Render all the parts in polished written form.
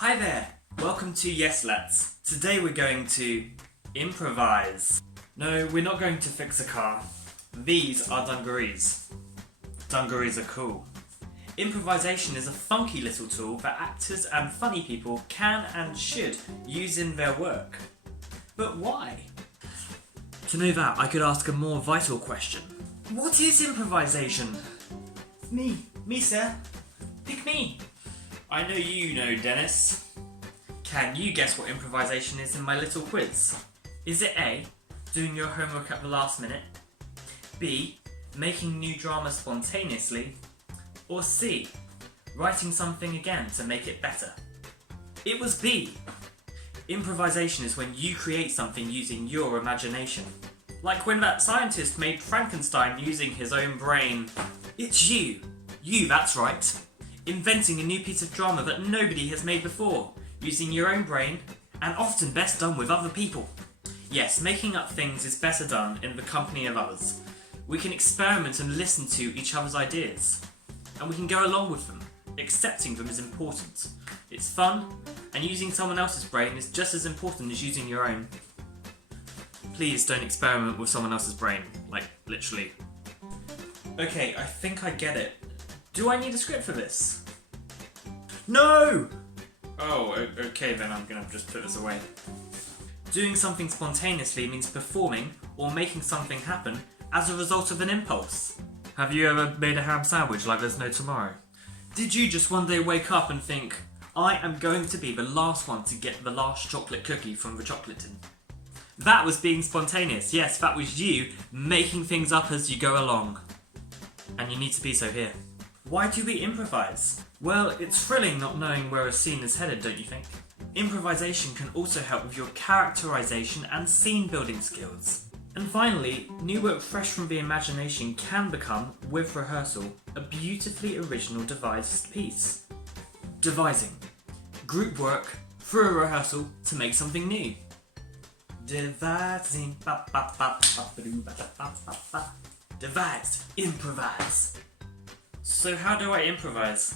Hi there, welcome to Yes Let's. Today we're going to improvise. No, we're not going to fix a car. These are dungarees. Dungarees are cool. Improvisation is a funky little tool that actors and funny people can and should use in their work. But why? To know that, I could ask a more vital question. What is improvisation? Me sir. Pick me. I know you know, Dennis. Can you guess what improvisation is in my little quiz? Is it A, doing your homework at the last minute? B, making new drama spontaneously? Or C, writing something again to make it better? It was B. Improvisation is when you create something using your imagination. Like when that scientist made Frankenstein using his own brain. It's you. You, that's right. Inventing a new piece of drama that nobody has made before, using your own brain, and often best done with other people. Yes, making up things is better done in the company of others. We can experiment and listen to each other's ideas, and we can go along with them. Accepting them is important. It's fun, and using someone else's brain is just as important as using your own. Please don't experiment with someone else's brain, like literally. Okay, I think I get it. Do I need a script for this? No! Oh, okay then, I'm gonna just put this away. Doing something spontaneously means performing or making something happen as a result of an impulse. Have you ever made a ham sandwich like there's no tomorrow? Did you just one day wake up and think, I am going to be the last one to get the last chocolate cookie from the chocolate tin? That was being spontaneous. Yes, that was you making things up as you go along. And you need to be so here. Why do we improvise? Well, it's thrilling not knowing where a scene is headed, don't you think? Improvisation can also help with your characterization and scene building skills. And finally, new work fresh from the imagination can become, with rehearsal, a beautifully original devised piece. Devising. Group work through a rehearsal to make something new. Devising. Devise. Improvise. So how do I improvise?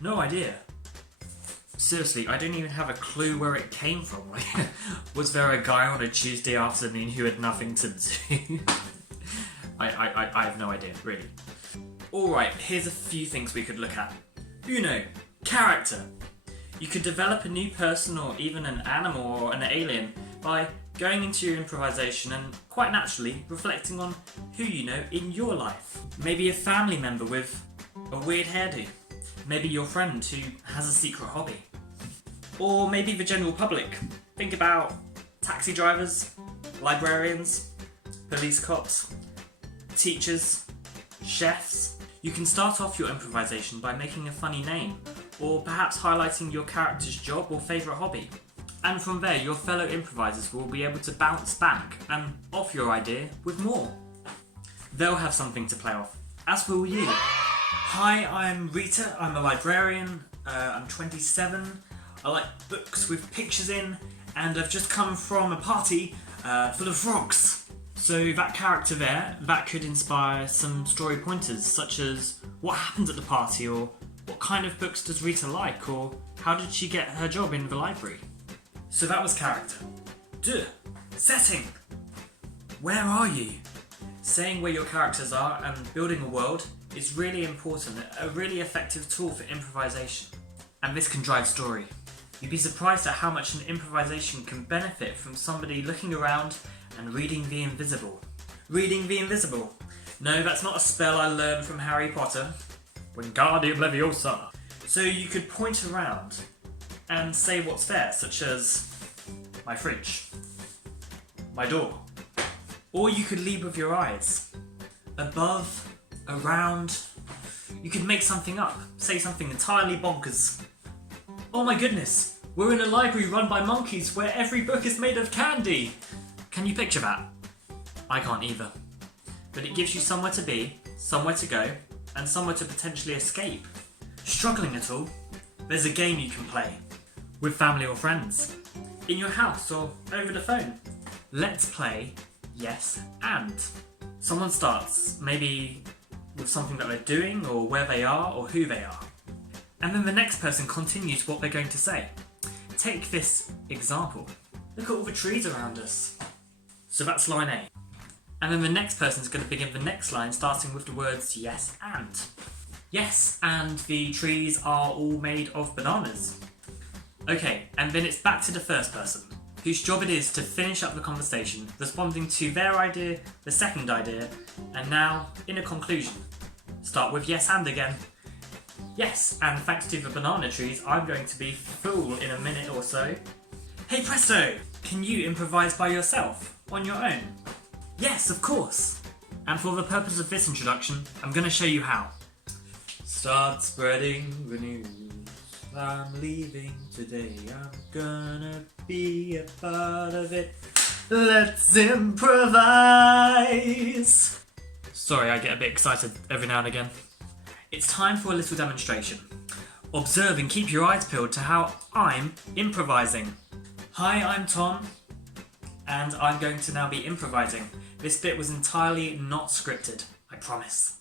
No idea. Seriously, I don't even have a clue where it came from. Was there a guy on a Tuesday afternoon who had nothing to do? I have no idea, really. Alright, here's a few things we could look at. Uno, character. You could develop a new person or even an animal or an alien by going into your improvisation and, quite naturally, reflecting on who you know in your life. Maybe a family member with a weird hairdo. Maybe your friend who has a secret hobby. Or maybe the general public. Think about taxi drivers, librarians, police cops, teachers, chefs. You can start off your improvisation by making a funny name, or perhaps highlighting your character's job or favourite hobby. And from there, your fellow improvisers will be able to bounce back and off your idea with more. They'll have something to play off, as will you. Hi, I'm Rita, I'm a librarian, I'm 27, I like books with pictures in, and I've just come from a party full of frogs. So that character there, that could inspire some story pointers, such as what happened at the party, or what kind of books does Rita like, or how did she get her job in the library? So that was character. Deux, setting. Where are you? Saying where your characters are and building a world is really important, a really effective tool for improvisation. And this can drive story. You'd be surprised at how much an improvisation can benefit from somebody looking around and reading the invisible. Reading the invisible. No, that's not a spell I learned from Harry Potter. Wingardium Leviosa. So you could point around and say what's there, such as my fridge, my door. Or you could lead with your eyes. Above, around. You could make something up, say something entirely bonkers. Oh my goodness, we're in a library run by monkeys where every book is made of candy. Can you picture that? I can't either. But it gives you somewhere to be, somewhere to go, and somewhere to potentially escape. Struggling at all? There's a game you can play. With family or friends. In your house or over the phone. Let's play Yes and. Someone starts, maybe with something that they're doing or where they are or who they are. and then the next person continues what they're going to say. Take this example. Look at all the trees around us. So that's line A. And then the next person's going to begin the next line starting with the words yes and. Yes, and the trees are all made of bananas. Okay, and then it's back to the first person, whose job it is to finish up the conversation, responding to their idea, the second idea, and now, in a conclusion. Start with yes and again. Yes, and thanks to the banana trees, I'm going to be full in a minute or so. Hey presto! Can you improvise by yourself, on your own? Yes, of course! And for the purpose of this introduction, I'm going to show you how. Start spreading the news. I'm leaving today. I'm gonna be a part of it. Let's improvise! Sorry, I get a bit excited every now and again. It's time for a little demonstration. Observe and keep your eyes peeled to how I'm improvising. Hi, I'm Tom, and I'm going to now be improvising. This bit was entirely not scripted, I promise.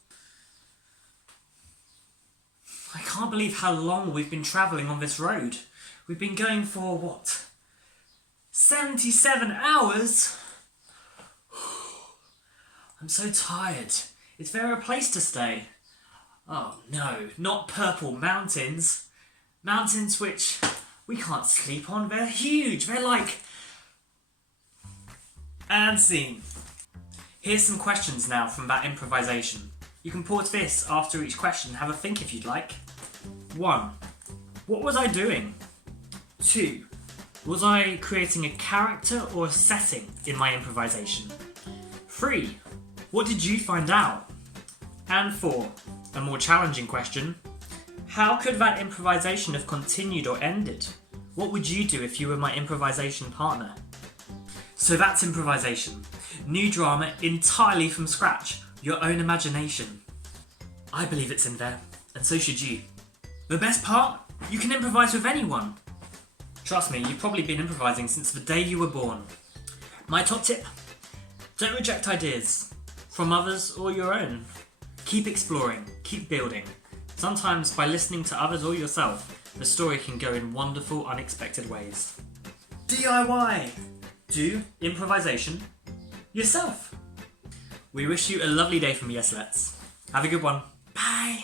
I can't believe how long we've been travelling on this road. We've been going for, what, 77 hours? I'm so tired. Is there a place to stay? Oh no, not purple mountains. Mountains which we can't sleep on. They're huge. They're like... And scene. Here's some questions now from that improvisation. You can pause this after each question and have a think if you'd like. 1. What was I doing? 2. Was I creating a character or a setting in my improvisation? 3. What did you find out? And 4. A more challenging question. How could that improvisation have continued or ended? What would you do if you were my improvisation partner? So that's improvisation. New drama entirely from scratch. Your own imagination. I believe it's in there, and so should you. The best part? You can improvise with anyone. Trust me, you've probably been improvising since the day you were born. My top tip? Don't reject ideas, from others or your own. Keep exploring, keep building. Sometimes by listening to others or yourself, the story can go in wonderful, unexpected ways. DIY! Do improvisation yourself. We wish you a lovely day from Yes Let's. Have a good one. Bye!